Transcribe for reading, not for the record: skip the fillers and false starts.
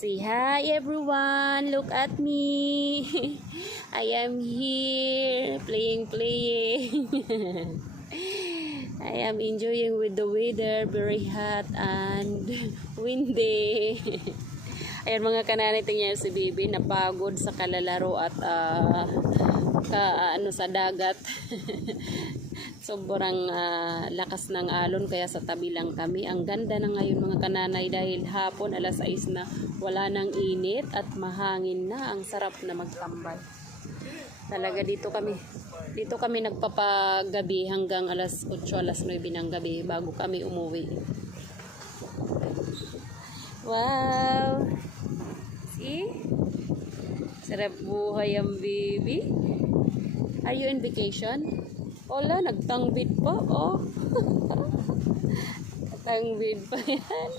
Say hi everyone, look at me. I am here playing. I am enjoying with the weather, very hot and windy. Ayan mga kananay, tingnan si Bibi, napagod sa kalalaro at sa dagat. Sobrang lakas ng alon kaya sa tabi lang kami. Ang ganda na ngayon mga kananay dahil hapon alas 6 na, wala nang init at mahangin na. Ang sarap na magtambay. Talaga dito kami nagpapagabi hanggang alas 8, alas 9 ng gabi bago kami umuwi. Wow! See? Sarap buhay ang baby. Are you in vacation? Wala, nagtangbid pa. Oh. Tangbid pa yan.